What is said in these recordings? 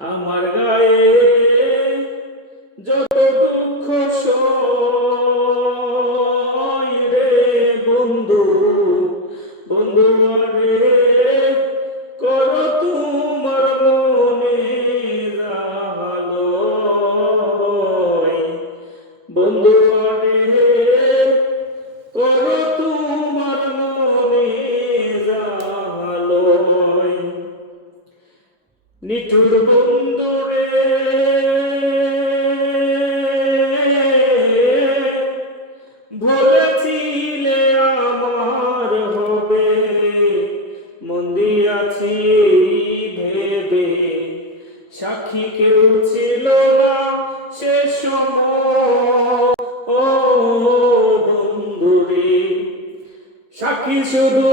আমার গায়ে যত দুঃখ রে বন্ধু বন্ধু রে কর বন্ধু নিঠুর বন্ধুরে বলেছিলে আমার হবে মন্দি আছি ভেবে। সাক্ষী কেউ ছিল না সে সময়। ও বন্ধুরে সাক্ষী শুধু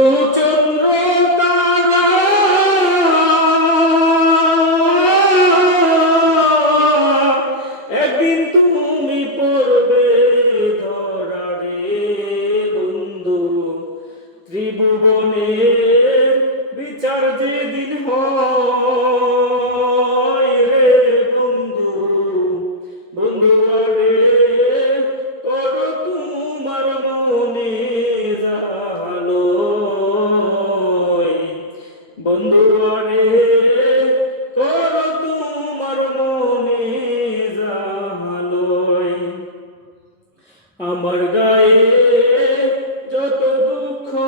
ত্রিভুবনে বিচার যেদিন হয় রে বন্ধু বন্ধু রে কর তোমার মনে জালো বন্ধু রে কর তোমার মনে জালো আমার গায়ে